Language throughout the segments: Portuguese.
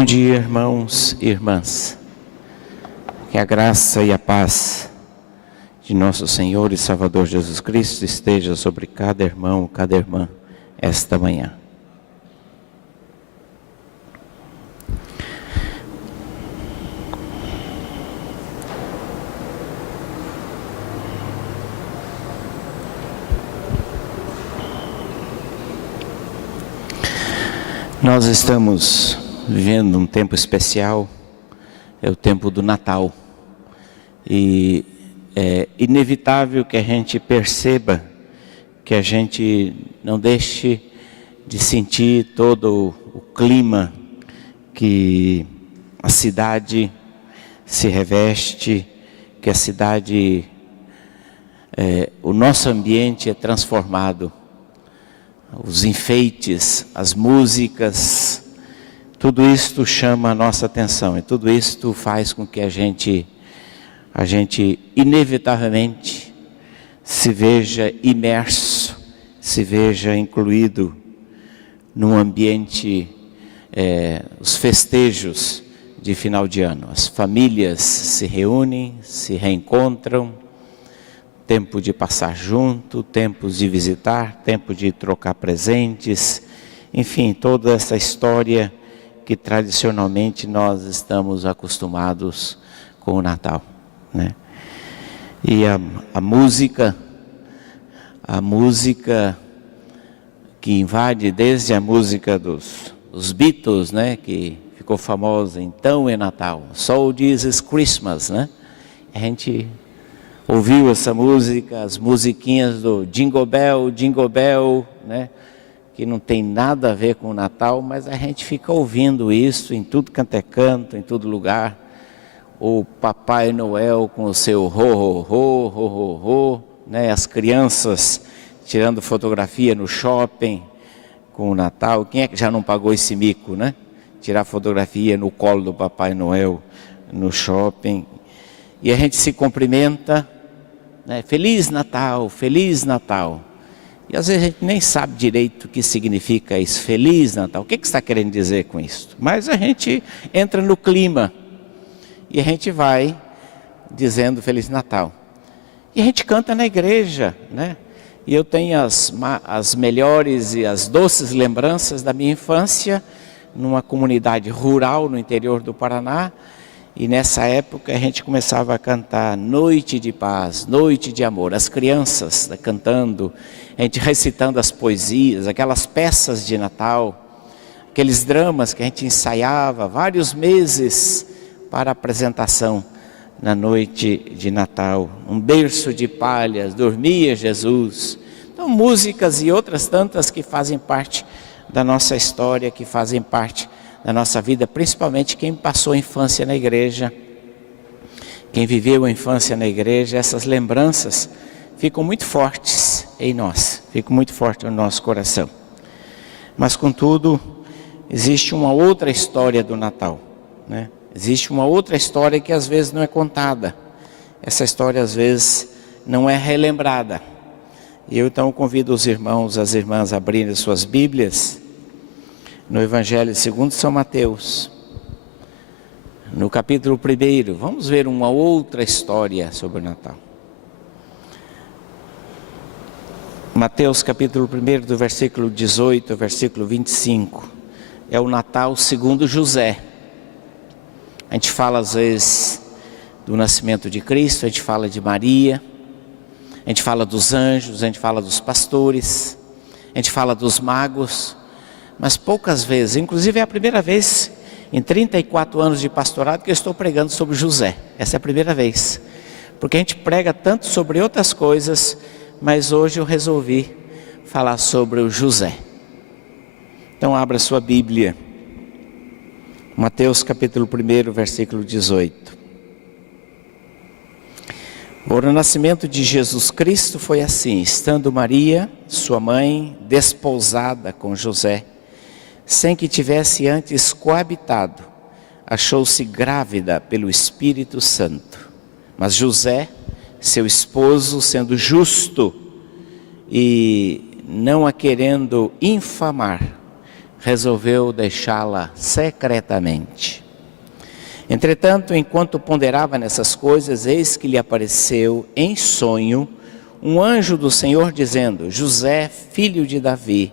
Bom dia, irmãos e irmãs. Que a graça e a paz de nosso Senhor e Salvador Jesus Cristo esteja sobre cada irmão, cada irmã, esta manhã. Nós estamos vivendo um tempo especial, é o tempo do Natal. E é inevitável que a gente perceba, que a gente não deixe de sentir todo o clima que a cidade se reveste, que a cidade, o nosso ambiente é transformado. Os enfeites, as músicas, tudo isto chama a nossa atenção e tudo isto faz com que a gente inevitavelmente se veja imerso, se veja incluído num ambiente, os festejos de final de ano. As famílias se reúnem, se reencontram, tempo de passar junto, tempos de visitar, tempo de trocar presentes, enfim, toda essa história que tradicionalmente nós estamos acostumados com o Natal, né? E a música que invade desde a música dos Beatles, né, que ficou famosa, então é Natal, So This is Christmas, né? A gente ouviu essa música, as musiquinhas do Jingle Bell, né? Que não tem nada a ver com o Natal, mas a gente fica ouvindo isso em tudo quanto é canto, em todo lugar. O Papai Noel com o seu ho, né? As crianças tirando fotografia no shopping com o Natal. Quem é que já não pagou esse mico, né? Tirar fotografia no colo do Papai Noel no shopping. E a gente se cumprimenta, né? Feliz Natal, Feliz Natal. E às vezes a gente nem sabe direito o que significa isso, Feliz Natal. O que você está querendo dizer com isso? Mas a gente entra no clima e a gente vai dizendo Feliz Natal. E a gente canta na igreja, né? E eu tenho as melhores e as doces lembranças da minha infância numa comunidade rural no interior do Paraná. E nessa época a gente começava a cantar Noite de Paz, Noite de Amor. As crianças cantando, a gente recitando as poesias, aquelas peças de Natal, aqueles dramas que a gente ensaiava vários meses para a apresentação na noite de Natal. Um berço de palhas, dormia Jesus. Então músicas e outras tantas que fazem parte da nossa história, que fazem parte da nossa vida, principalmente quem passou a infância na igreja, quem viveu a infância na igreja, essas lembranças ficam muito fortes em nós, ficam muito fortes no nosso coração. Mas contudo, existe uma outra história do Natal, né? Existe uma outra história que às vezes não é contada, essa história às vezes não é relembrada. E eu então convido os irmãos, as irmãs a abrirem suas Bíblias, no Evangelho segundo São Mateus, no capítulo 1, vamos ver uma outra história sobre o Natal. Mateus capítulo 1, do versículo 18 ao versículo 25, é o Natal segundo José. A gente fala às vezes do nascimento de Cristo, a gente fala de Maria, a gente fala dos anjos, a gente fala dos pastores, a gente fala dos magos, mas poucas vezes, inclusive é a primeira vez em 34 anos de pastorado que eu estou pregando sobre José. Essa é a primeira vez, porque a gente prega tanto sobre outras coisas, mas hoje eu resolvi falar sobre o José. Então abra sua Bíblia, Mateus capítulo 1, versículo 18. O nascimento de Jesus Cristo foi assim: estando Maria, sua mãe, desposada com José, sem que tivesse antes coabitado, achou-se grávida pelo Espírito Santo. Mas José, seu esposo, sendo justo e não a querendo infamar, resolveu deixá-la secretamente. Entretanto, enquanto ponderava nessas coisas, eis que lhe apareceu em sonho um anjo do Senhor dizendo: José, filho de Davi,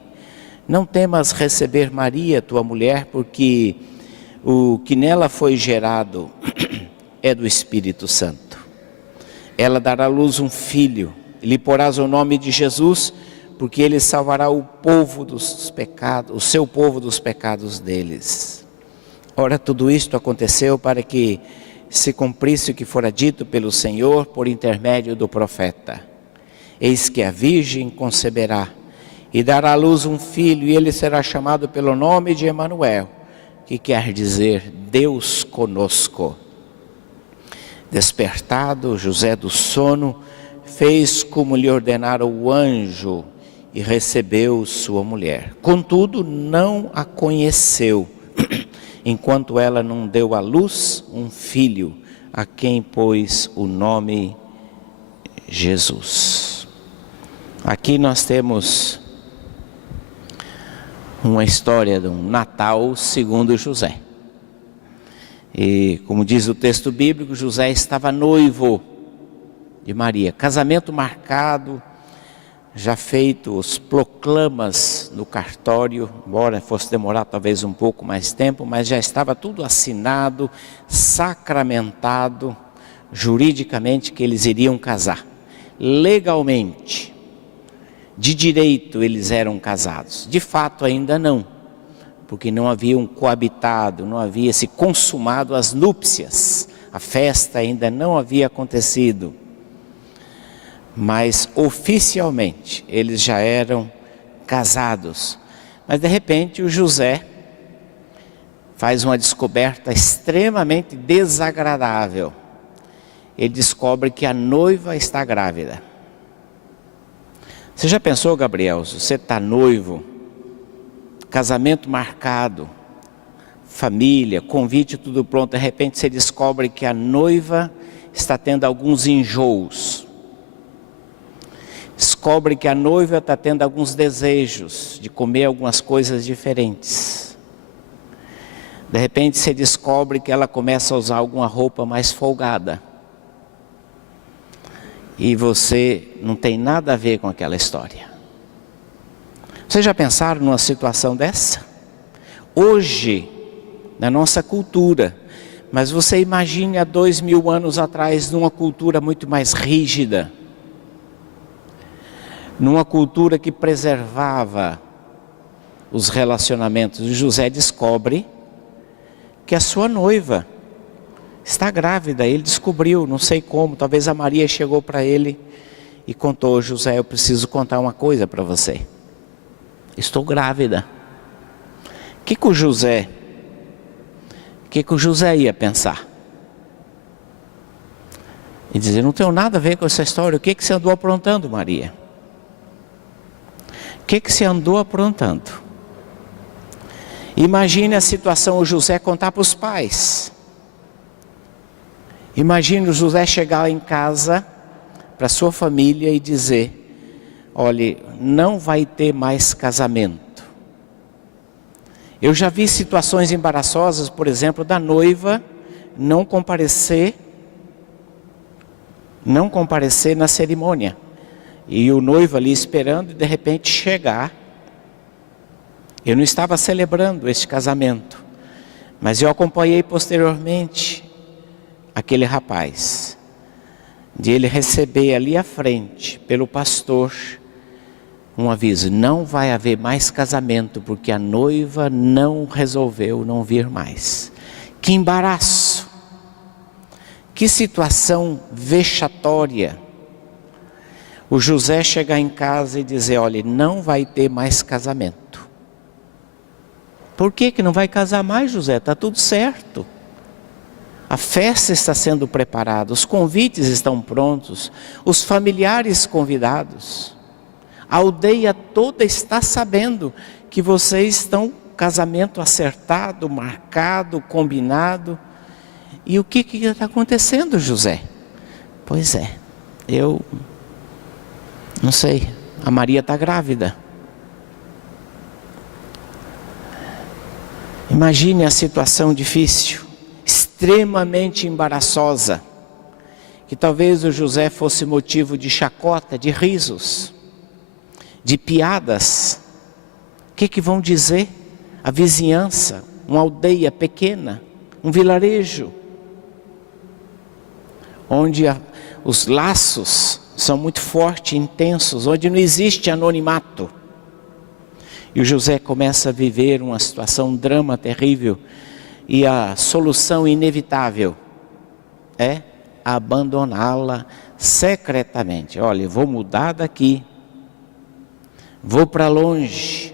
não temas receber Maria, tua mulher, porque o que nela foi gerado é do Espírito Santo. Ela dará à luz um filho, e lhe porás o nome de Jesus, porque ele salvará o povo dos pecados, o seu povo dos pecados deles. Ora, tudo isto aconteceu para que se cumprisse o que fora dito pelo Senhor por intermédio do profeta. Eis que a virgem conceberá e dará à luz um filho, e ele será chamado pelo nome de Emanuel, que quer dizer Deus conosco. Despertado José do sono, fez como lhe ordenara o anjo e recebeu sua mulher. Contudo, não a conheceu, enquanto ela não deu à luz um filho, a quem pôs o nome Jesus. Aqui nós temos uma história de um Natal segundo José. E como diz o texto bíblico, José estava noivo de Maria, casamento marcado, já feito os proclamas no cartório, embora fosse demorar talvez um pouco mais tempo, mas já estava tudo assinado, sacramentado, juridicamente que eles iriam casar. Legalmente, de direito eles eram casados, de fato ainda não, porque não haviam coabitado, não havia se consumado as núpcias, a festa ainda não havia acontecido, mas oficialmente eles já eram casados. Mas de repente o José faz uma descoberta extremamente desagradável. Ele descobre que a noiva está grávida. Você já pensou, Gabriel, se você está noivo, casamento marcado, família, convite, tudo pronto, de repente você descobre que a noiva está tendo alguns enjoos. Descobre que a noiva está tendo alguns desejos de comer algumas coisas diferentes. De repente você descobre que ela começa a usar alguma roupa mais folgada. E você não tem nada a ver com aquela história. Vocês já pensaram numa situação dessa? Hoje, na nossa cultura, mas você imagine há 2000 anos atrás, numa cultura muito mais rígida, numa cultura que preservava os relacionamentos. O José descobre que a sua noiva está grávida. Ele descobriu, não sei como, talvez a Maria chegou para ele e contou: José, eu preciso contar uma coisa para você. Estou grávida. O que o José ia pensar? E dizer: não tenho nada a ver com essa história. O que você andou aprontando, Maria? O que você andou aprontando? Imagine a situação, o José contar para os pais. Imagine o José chegar em casa para sua família e dizer: olha, não vai ter mais casamento. Eu já vi situações embaraçosas, por exemplo, da noiva não comparecer na cerimônia. E o noivo ali esperando, e de repente chegar. Eu não estava celebrando este casamento, mas eu acompanhei posteriormente aquele rapaz, de ele receber ali à frente, pelo pastor, um aviso: não vai haver mais casamento, porque a noiva não resolveu não vir mais. Que embaraço, que situação vexatória. O José chegar em casa e dizer: olha, não vai ter mais casamento. Por que não vai casar mais, José? Está tudo certo. A festa está sendo preparada, os convites estão prontos, os familiares convidados. A aldeia toda está sabendo que vocês estão casamento acertado, marcado, combinado. E o que está acontecendo, José? Pois é, eu não sei, a Maria está grávida. Imagine a situação difícil, extremamente embaraçosa, que talvez o José fosse motivo de chacota, de risos, de piadas. O que vão dizer? A vizinhança, uma aldeia pequena, um vilarejo, onde os laços são muito fortes, intensos, onde não existe anonimato. E o José começa a viver uma situação, um drama terrível, e a solução inevitável é abandoná-la secretamente. Olha, eu vou mudar daqui, vou para longe,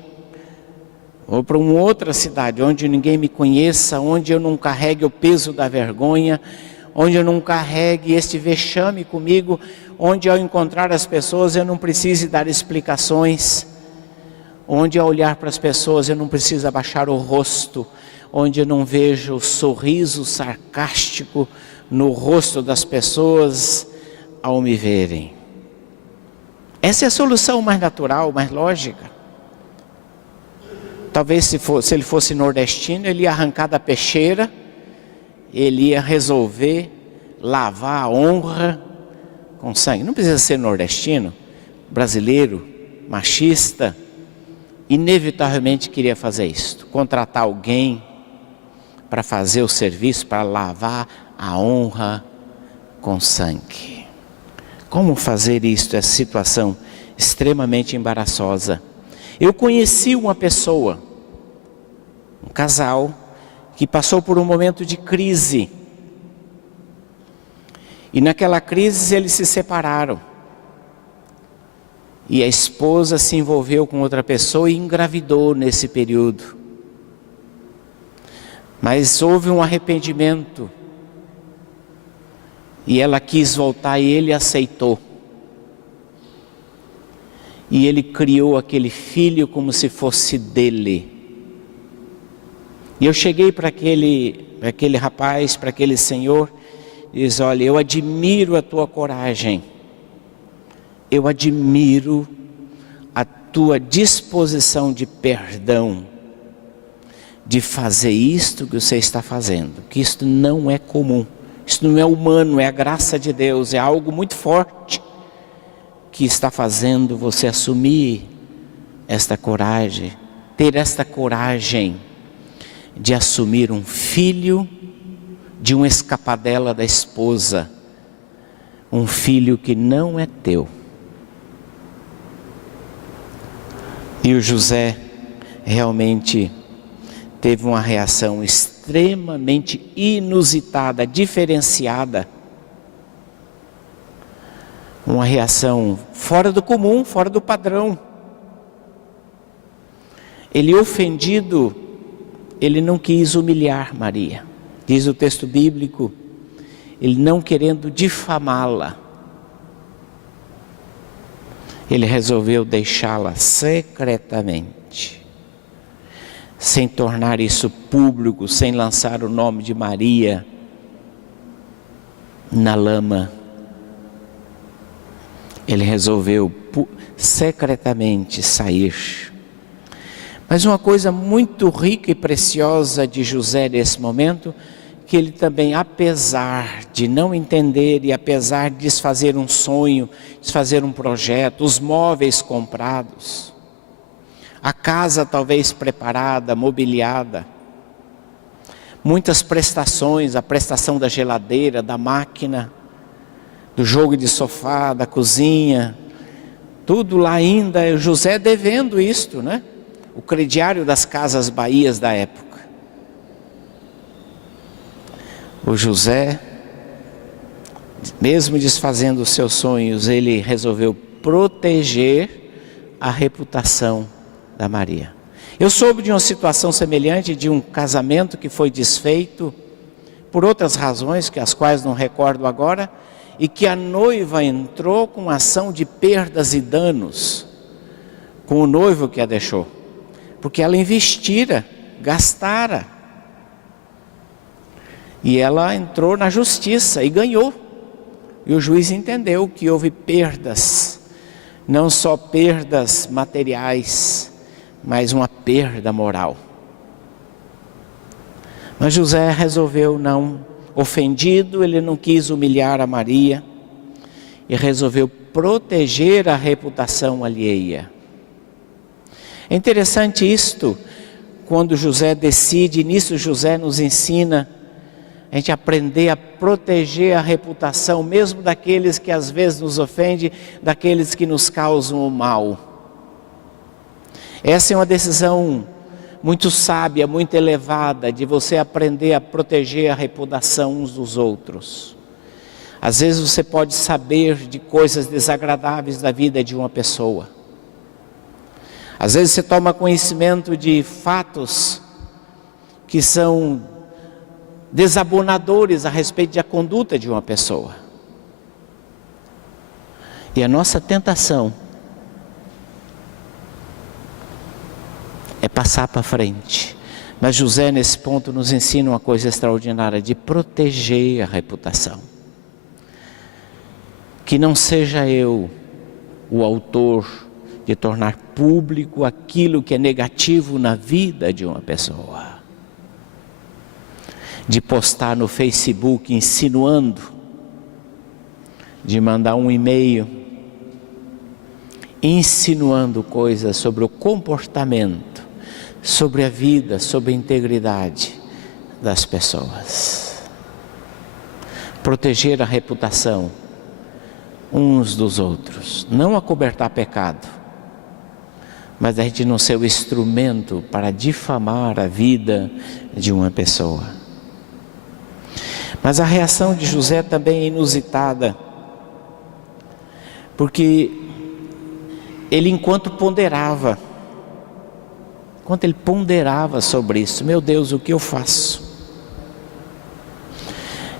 vou para uma outra cidade, onde ninguém me conheça, onde eu não carregue o peso da vergonha, onde eu não carregue este vexame comigo, onde ao encontrar as pessoas eu não precise dar explicações, onde ao olhar para as pessoas eu não preciso abaixar o rosto, onde eu não vejo o sorriso sarcástico no rosto das pessoas ao me verem. Essa é a solução mais natural, mais lógica. Talvez se ele fosse nordestino, ele ia arrancar da peixeira, ele ia resolver lavar a honra com sangue. Não precisa ser nordestino, brasileiro, machista, inevitavelmente queria fazer isso, contratar alguém para fazer o serviço, para lavar a honra com sangue. Como fazer isto, essa situação extremamente embaraçosa? Eu conheci uma pessoa, um casal, que passou por um momento de crise. E naquela crise eles se separaram. E a esposa se envolveu com outra pessoa e engravidou nesse período. Mas houve um arrependimento. E ela quis voltar e ele aceitou. E ele criou aquele filho como se fosse dele. E eu cheguei para aquele rapaz, para aquele senhor, e disse: olha, eu admiro a tua coragem. Eu admiro a tua disposição de perdão, de fazer isto que você está fazendo, que isto não é comum, isto não é humano, é a graça de Deus, é algo muito forte que está fazendo você assumir esta coragem, ter esta coragem de assumir um filho de uma escapadela da esposa, um filho que não é teu. E o José realmente teve uma reação extremamente inusitada, diferenciada. Uma reação fora do comum, fora do padrão. Ele, ofendido, ele não quis humilhar Maria. Diz o texto bíblico, ele não querendo difamá-la, ele resolveu deixá-la secretamente, sem tornar isso público, sem lançar o nome de Maria na lama. Ele resolveu secretamente sair. Mas uma coisa muito rica e preciosa de José nesse momento, que ele também, apesar de não entender e apesar de desfazer um sonho, desfazer um projeto, os móveis comprados, a casa talvez preparada, mobiliada, muitas prestações, a prestação da geladeira, da máquina, do jogo de sofá, da cozinha, tudo lá ainda, José devendo isto, né? O crediário das Casas Bahias da época. O José, mesmo desfazendo os seus sonhos, ele resolveu proteger a reputação da Maria. Eu soube de uma situação semelhante, de um casamento que foi desfeito por outras razões, as quais não recordo agora, e que a noiva entrou com ação de perdas e danos com o noivo que a deixou, porque ela investira, gastara, e ela entrou na justiça e ganhou. E o juiz entendeu que houve perdas, não só perdas materiais, mas uma perda moral. Mas José resolveu não, ofendido, ele não quis humilhar a Maria e resolveu proteger a reputação alheia. É interessante isto, quando José decide, nisso José nos ensina a gente aprender a proteger a reputação, mesmo daqueles que às vezes nos ofendem, daqueles que nos causam o mal. Essa é uma decisão muito sábia, muito elevada, de você aprender a proteger a reputação uns dos outros. Às vezes você pode saber de coisas desagradáveis da vida de uma pessoa. Às vezes você toma conhecimento de fatos que são desabonadores a respeito da conduta de uma pessoa. E a nossa tentação é passar para frente. Mas José, nesse ponto, nos ensina uma coisa extraordinária, de proteger a reputação. Que não seja eu o autor de tornar público aquilo que é negativo na vida de uma pessoa. De postar no Facebook insinuando, de mandar um e-mail insinuando coisas sobre o comportamento, sobre a vida, sobre a integridade das pessoas. Proteger a reputação uns dos outros, não acobertar pecado, mas a gente não ser o instrumento para difamar a vida de uma pessoa. Mas a reação de José também é inusitada, porque ele enquanto ele ponderava sobre isso, meu Deus, o que eu faço?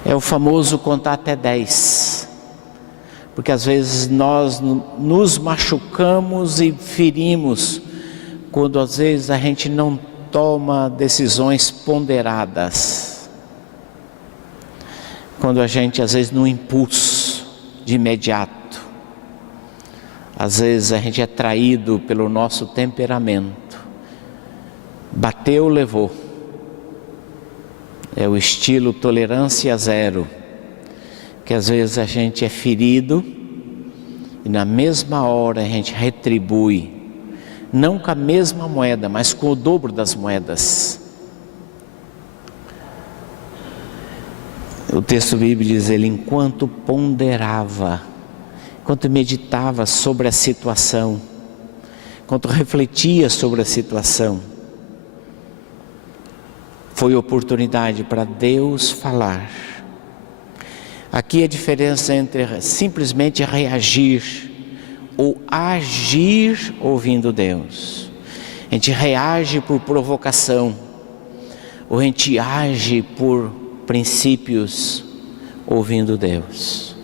É o famoso contar até 10, porque às vezes nós nos machucamos e ferimos, quando às vezes a gente não toma decisões ponderadas. Quando a gente, às vezes, no impulso, de imediato, às vezes a gente é traído pelo nosso temperamento. Bateu, levou. É o estilo tolerância zero, que às vezes a gente é ferido e na mesma hora a gente retribui, não com a mesma moeda, mas com o dobro das moedas. O texto bíblico diz, ele enquanto ponderava, enquanto meditava sobre a situação, enquanto refletia sobre a situação, foi oportunidade para Deus falar. Aqui a diferença entre simplesmente reagir ou agir ouvindo Deus. A gente reage por provocação, ou a gente age por princípios ouvindo Deus.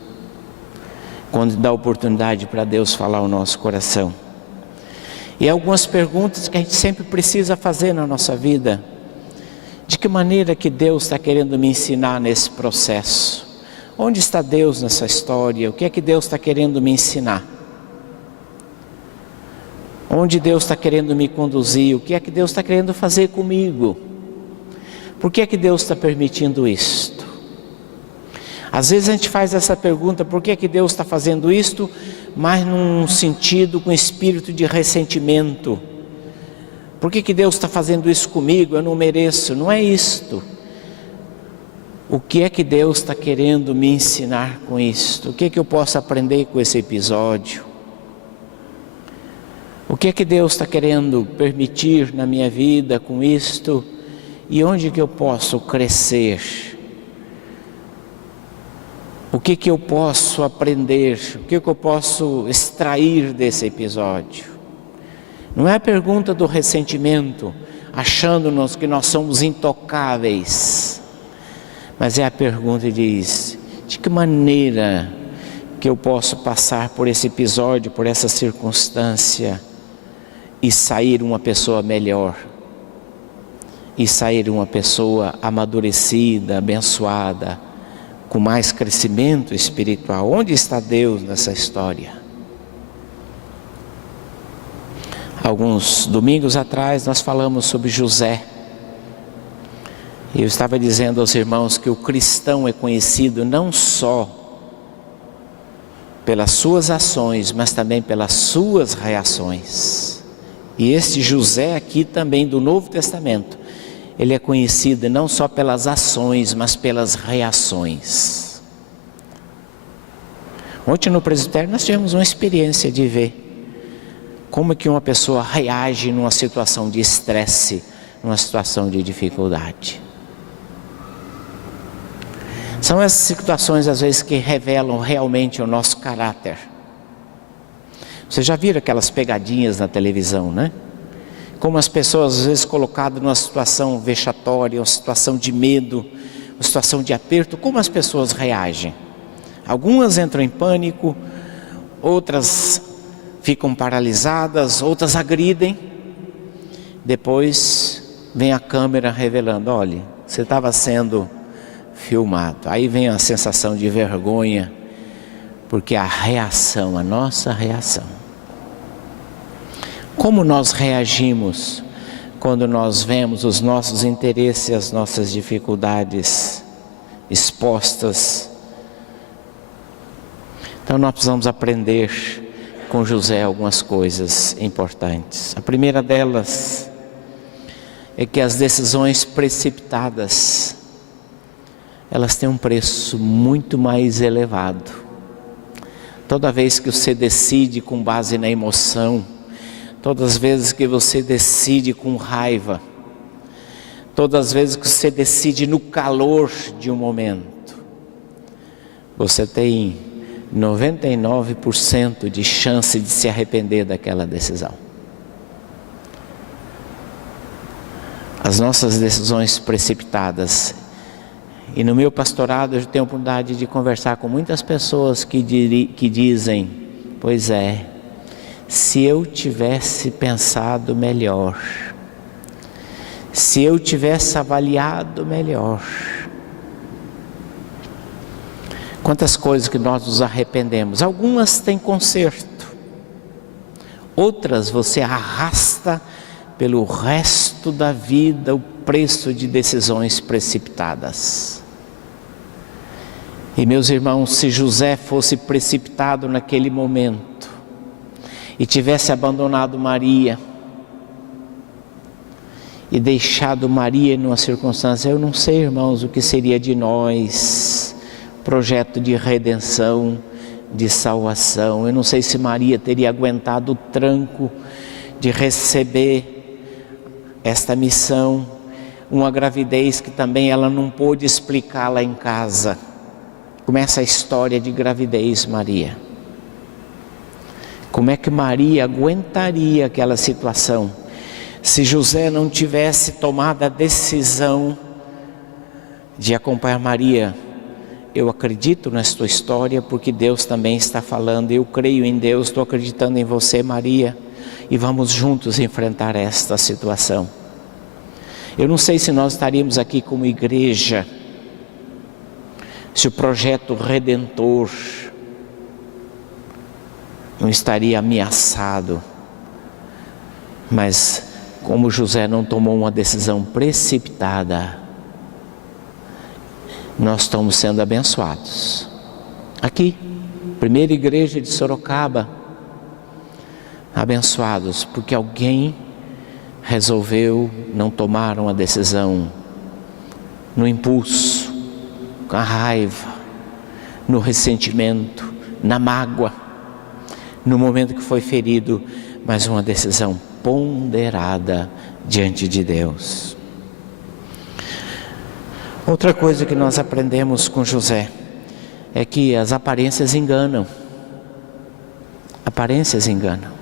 Quando dá oportunidade para Deus falar o nosso coração. E algumas perguntas que a gente sempre precisa fazer na nossa vida. De que maneira que Deus está querendo me ensinar nesse processo? Onde está Deus nessa história? O que é que Deus está querendo me ensinar? Onde Deus está querendo me conduzir? O que é que Deus está querendo fazer comigo? Por que é que Deus está permitindo isto? Às vezes a gente faz essa pergunta, por que é que Deus está fazendo isto? Mas num sentido com espírito de ressentimento. Por que que Deus está fazendo isso comigo? Eu não mereço. Não é isto. O que é que Deus está querendo me ensinar com isto? O que é que eu posso aprender com esse episódio? O que é que Deus está querendo permitir na minha vida com isto? E onde que eu posso crescer? O que que eu posso aprender? O que que eu posso extrair desse episódio? Não é a pergunta do ressentimento, achando-nos que nós somos intocáveis. Mas é a pergunta que diz, de que maneira que eu posso passar por esse episódio, por essa circunstância e sair uma pessoa melhor? E sair uma pessoa amadurecida, abençoada, com mais crescimento espiritual. Onde está Deus nessa história? Alguns domingos atrás nós falamos sobre José. Eu estava dizendo aos irmãos que o cristão é conhecido não só pelas suas ações, mas também pelas suas reações. E este José aqui também do Novo Testamento, ele é conhecido não só pelas ações, mas pelas reações. Ontem no presbitério nós tivemos uma experiência de ver como que uma pessoa reage numa situação de estresse, numa situação de dificuldade. São essas situações às vezes que revelam realmente o nosso caráter. Vocês já viram aquelas pegadinhas na televisão, né? Como as pessoas às vezes colocadas numa situação vexatória, uma situação de medo, uma situação de aperto, como as pessoas reagem? Algumas entram em pânico, outras ficam paralisadas, outras agridem. Depois vem a câmera revelando, olha, você estava sendo filmado. Aí vem a sensação de vergonha, porque a reação, a nossa reação. Como nós reagimos quando nós vemos os nossos interesses, as nossas dificuldades expostas? Então nós precisamos aprender com José algumas coisas importantes. A primeira delas é que as decisões precipitadas, elas têm um preço muito mais elevado. Toda vez que você decide com base na emoção, todas as vezes que você decide com raiva, todas as vezes que você decide no calor de um momento, você tem 99% de chance de se arrepender daquela decisão. As nossas decisões precipitadas. E no meu pastorado eu tenho a oportunidade de conversar com muitas pessoas que dizem, pois é, se eu tivesse pensado melhor, se eu tivesse avaliado melhor. Quantas coisas que nós nos arrependemos, algumas têm conserto, outras você arrasta pelo resto da vida o preço de decisões precipitadas. E meus irmãos, se José fosse precipitado naquele momento e tivesse abandonado Maria e deixado Maria numa circunstância, eu não sei, irmãos, o que seria de nós, projeto de redenção, de salvação. Eu não sei se Maria teria aguentado o tranco de receber esta missão, uma gravidez que também ela não pôde explicar lá em casa. Começa a história de gravidez, Maria. Como é que Maria aguentaria aquela situação se José não tivesse tomado a decisão de acompanhar Maria? Eu acredito nesta história porque Deus também está falando. Eu creio em Deus, estou acreditando em você, Maria, e vamos juntos enfrentar esta situação. Eu não sei se nós estaríamos aqui como igreja, se o projeto redentor não estaria ameaçado, mas como José não tomou uma decisão precipitada, nós estamos sendo abençoados. Aqui, primeira igreja de Sorocaba, abençoados, porque alguém resolveu não tomar uma decisão no impulso, com a raiva, no ressentimento, na mágoa, no momento que foi ferido, mas uma decisão ponderada diante de Deus. Outra coisa que nós aprendemos com José é que as aparências enganam. Aparências enganam.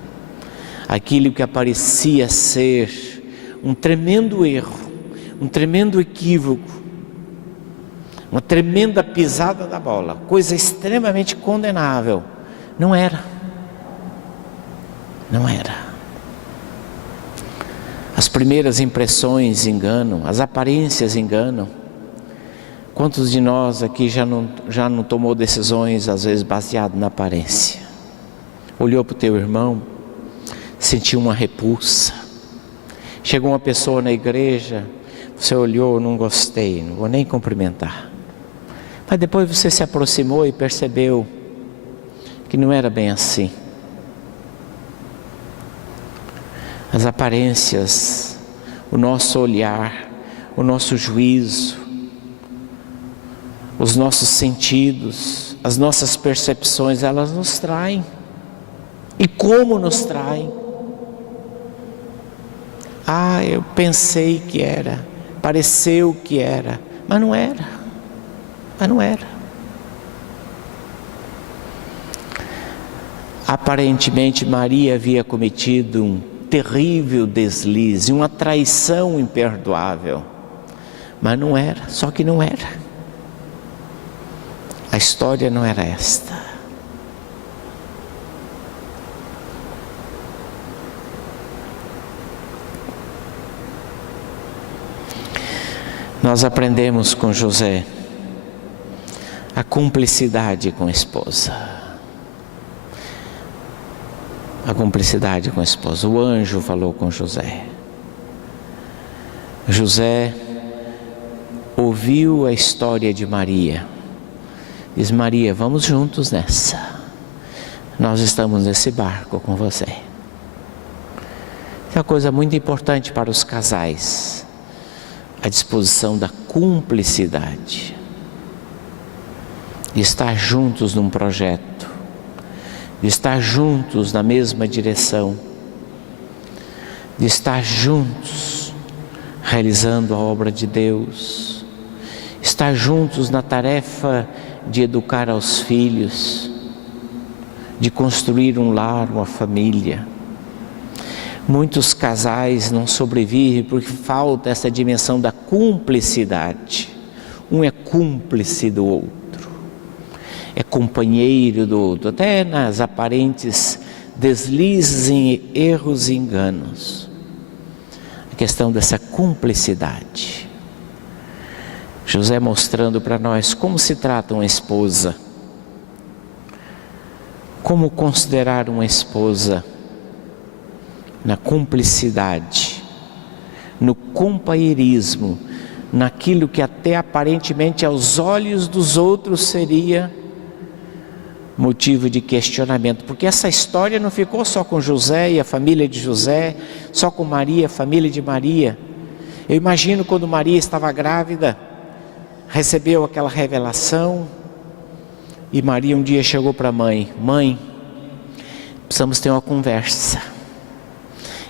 Aquilo que parecia ser um tremendo erro, um tremendo equívoco, uma tremenda pisada da bola, coisa extremamente condenável, não era. Não era. As primeiras impressões enganam, as aparências enganam. Quantos de nós aqui já não tomou decisões, às vezes baseado na aparência? Olhou para o teu irmão, sentiu uma repulsa. Chegou uma pessoa na igreja, Você olhou, não gostei, não vou nem cumprimentar. Mas depois você se aproximou e percebeu que não era bem assim. As aparências, o nosso olhar, o nosso juízo, os nossos sentidos, as nossas percepções, elas nos traem. E como nos traem? Ah, eu pensei que era, pareceu que era, mas não era. Mas não era. Aparentemente Maria havia cometido um terrível deslize, uma traição imperdoável. Mas não era, só que não era. A história não era esta. Nós aprendemos com José a cumplicidade com a esposa. A cumplicidade com a esposa. O anjo falou com José. José ouviu a história de Maria. Diz: Maria, vamos juntos nessa. Nós estamos nesse barco com você. É uma coisa muito importante para os casais. A disposição da cumplicidade. De estar juntos num projeto. De estar juntos na mesma direção. De estar juntos realizando a obra de Deus. Estar juntos na tarefa de educar aos filhos, de construir um lar, uma família. Muitos casais não sobrevivem porque falta essa dimensão da cumplicidade. Um é cúmplice do outro, é companheiro do outro, até nas aparentes deslizes, erros e enganos. A questão dessa cumplicidade. José mostrando para nós como se trata uma esposa, como considerar uma esposa na cumplicidade, no companheirismo, naquilo que até aparentemente aos olhos dos outros seria motivo de questionamento, porque essa história não ficou só com José e a família de José, só com Maria, a família de Maria. Eu imagino quando Maria estava grávida, recebeu aquela revelação, e Maria um dia chegou para a mãe: mãe, precisamos ter uma conversa,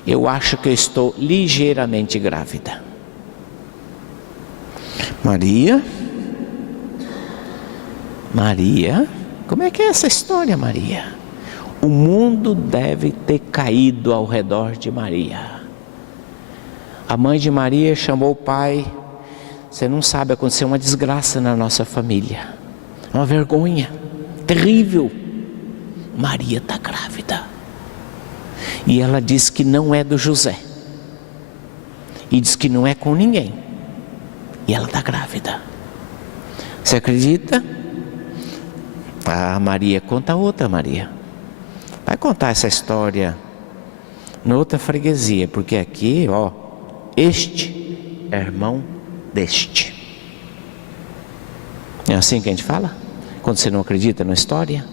eu acho que eu estou ligeiramente grávida. Maria, como é que é essa história, Maria? O mundo deve ter caído ao redor de Maria. A mãe de Maria chamou o pai: você não sabe, aconteceu uma desgraça na nossa família, uma vergonha terrível. Maria está grávida. E ela diz que não é do José. E diz que não é com ninguém. E ela está grávida. Você acredita? Ah, Maria, conta outra, Maria. Vai contar essa história na outra freguesia, porque aqui, ó, este é irmão deste. É assim que a gente fala? Quando você não acredita na história?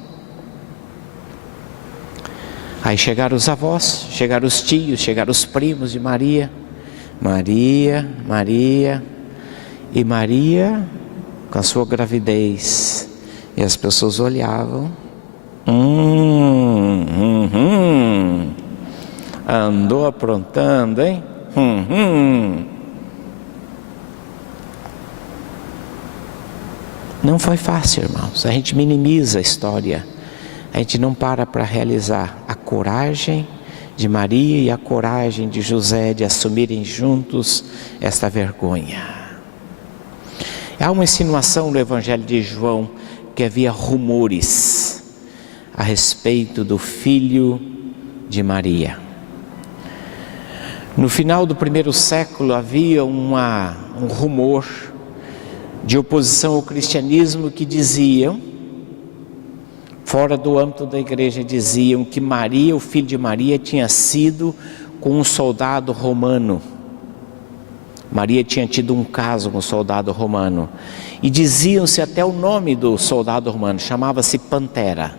Aí chegaram os avós, chegaram os tios, chegaram os primos de Maria. Maria, e Maria com a sua gravidez. E as pessoas olhavam. Andou aprontando, hein? Não foi fácil, irmãos. A gente minimiza a história. A gente não para realizar a coragem de Maria e a coragem de José de assumirem juntos esta vergonha. Há uma insinuação no Evangelho de João que havia rumores a respeito do filho de Maria. No final do primeiro século havia um rumor de oposição ao cristianismo que diziam, fora do âmbito da igreja, diziam que Maria, o filho de Maria, tinha sido com um soldado romano Maria tinha tido um caso com um soldado romano. E diziam-se até o nome do soldado romano, chamava-se Pantera.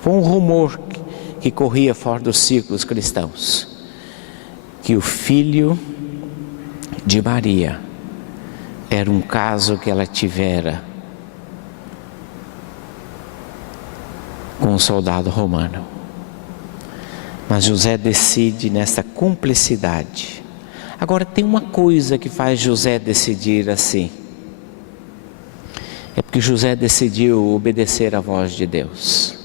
Foi um rumor que corria fora dos círculos cristãos, que o filho de Maria era um caso que ela tivera com um soldado romano. Mas José decide nessa cumplicidade. Agora tem uma coisa que faz José decidir assim. É porque José decidiu obedecer à voz de Deus.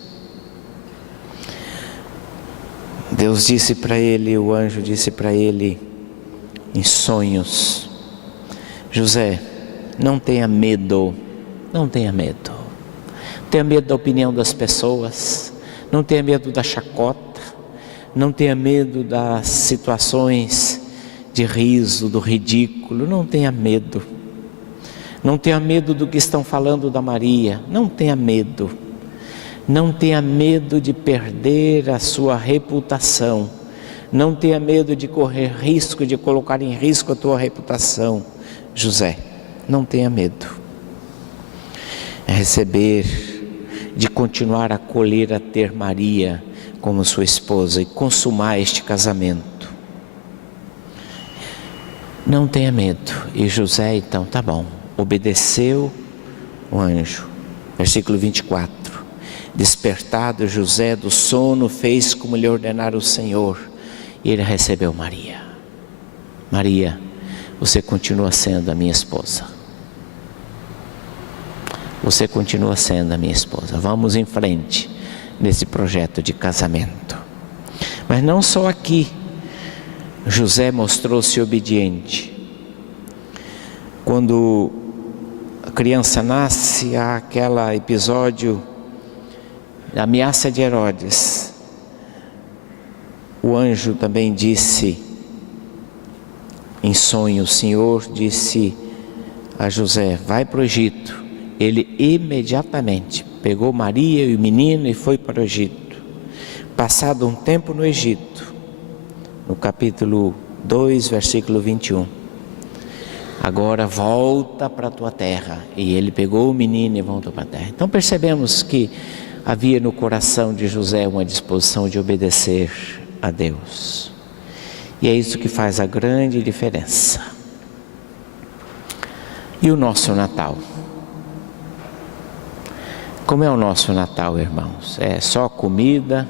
Deus disse para ele, o anjo disse para ele em sonhos: José, não tenha medo, não tenha medo. Não tenha medo da opinião das pessoas, não tenha medo da chacota, não tenha medo das situações de riso, do ridículo, não tenha medo. Não tenha medo do que estão falando da Maria, não tenha medo. Não tenha medo de perder a sua reputação, não tenha medo de correr risco, de colocar em risco a tua reputação, José, não tenha medo. É receber, de continuar a acolher, a ter Maria como sua esposa e consumar este casamento. Não tenha medo. E José então, tá bom, obedeceu o anjo. Versículo 24. Despertado José do sono, fez como lhe ordenara o Senhor, e ele recebeu Maria. Maria, você continua sendo a minha esposa. Você continua sendo a minha esposa. Vamos em frente nesse projeto de casamento. Mas não só aqui, José mostrou-se obediente. Quando a criança nasce, há aquele episódio da ameaça de Herodes. O anjo também disse em sonho, o Senhor disse a José: vai para o Egito. Ele imediatamente pegou Maria e o menino e foi para o Egito. Passado um tempo no Egito, no capítulo 2, versículo 21, agora volta para a tua terra. E ele pegou o menino e voltou para a terra. Então percebemos que havia no coração de José uma disposição de obedecer a Deus. E é isso que faz a grande diferença. E o nosso Natal? Como é o nosso Natal, irmãos? É só comida?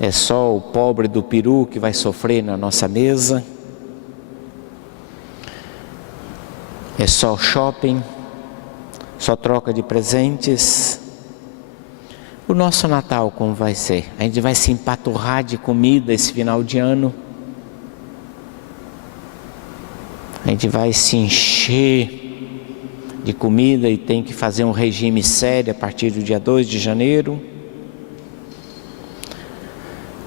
É só o pobre do peru que vai sofrer na nossa mesa? É só shopping? Só troca de presentes? O nosso Natal como vai ser? A gente vai se empaturrar de comida esse final de ano? A gente vai se encher de comida e tem que fazer um regime sério a partir do dia 2 de janeiro?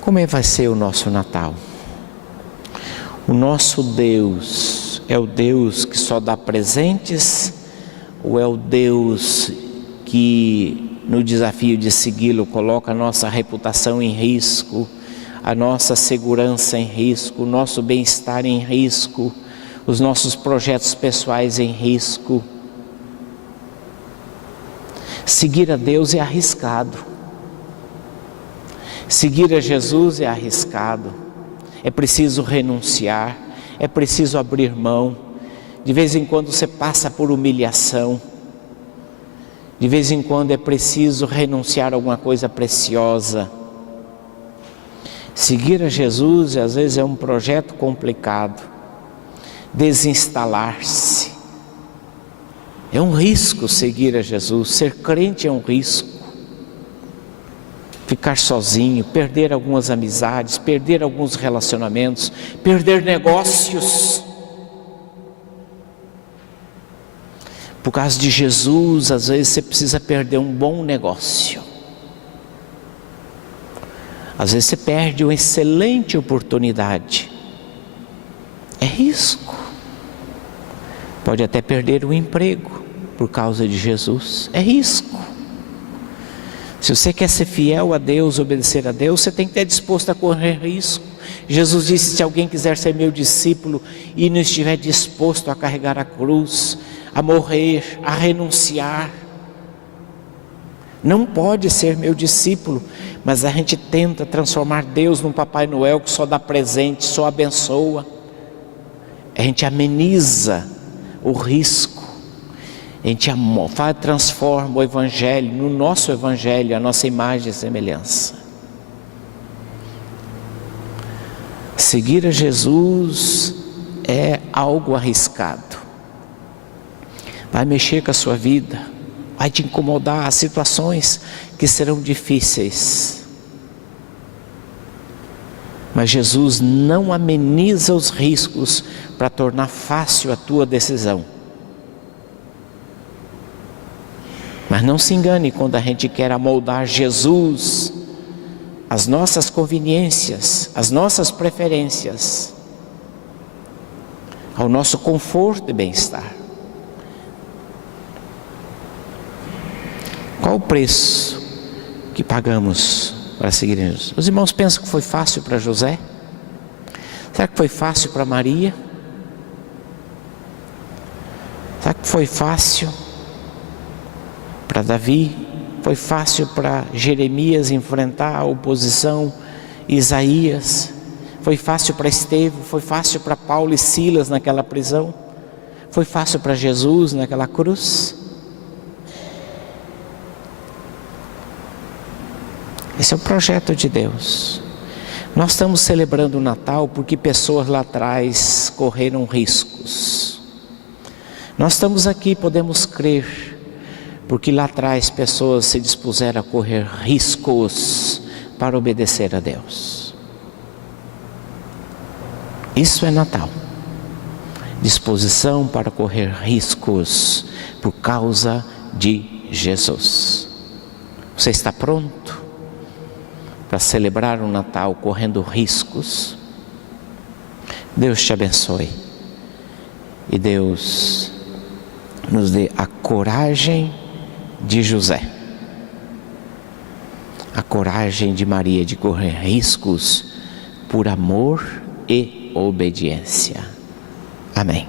Como é que vai ser o nosso Natal? O nosso Deus é o Deus que só dá presentes, ou é o Deus que no desafio de segui-lo coloca a nossa reputação em risco, a nossa segurança em risco, o nosso bem-estar em risco, os nossos projetos pessoais em risco? Seguir a Deus é arriscado. Seguir a Jesus é arriscado. É preciso renunciar, é preciso abrir mão. De vez em quando você passa por humilhação. De vez em quando é preciso renunciar a alguma coisa preciosa. Seguir a Jesus às vezes é um projeto complicado. Desinstalar-se. É um risco seguir a Jesus, ser crente é um risco. Ficar sozinho, perder algumas amizades, perder alguns relacionamentos, perder negócios. Por causa de Jesus, às vezes você precisa perder um bom negócio. Às vezes você perde uma excelente oportunidade. É risco. Pode até perder o emprego por causa de Jesus. É risco. Se você quer ser fiel a Deus, obedecer a Deus, você tem que estar disposto a correr risco. Jesus disse: se alguém quiser ser meu discípulo e não estiver disposto a carregar a cruz, a morrer, a renunciar, não pode ser meu discípulo. Mas a gente tenta transformar Deus num Papai Noel que só dá presente, só abençoa. A gente ameniza o risco. A gente transforma o Evangelho no nosso Evangelho, a nossa imagem e semelhança. Seguir a Jesus é algo arriscado. Vai mexer com a sua vida, vai te incomodar, há situações que serão difíceis. Mas Jesus não ameniza os riscos para tornar fácil a tua decisão. Mas não se engane quando a gente quer amoldar Jesus às nossas conveniências, às nossas preferências, ao nosso conforto e bem-estar. Qual o preço que pagamos para seguir Jesus? Os irmãos pensam que foi fácil para José? Será que foi fácil para Maria? Será que foi fácil para Davi? Foi fácil para Jeremias enfrentar a oposição? Isaías? Foi fácil para Estevão? Foi fácil para Paulo e Silas naquela prisão? Foi fácil para Jesus naquela cruz? Esse é o projeto de Deus. Nós estamos celebrando o Natal porque pessoas lá atrás correram riscos. Nós estamos aqui, podemos crer, porque lá atrás pessoas se dispuseram a correr riscos para obedecer a Deus. Isso é Natal. Disposição para correr riscos por causa de Jesus. Você está pronto para celebrar o Natal correndo riscos? Deus te abençoe e Deus nos dê a coragem de José, a coragem de Maria de correr riscos por amor e obediência. Amém.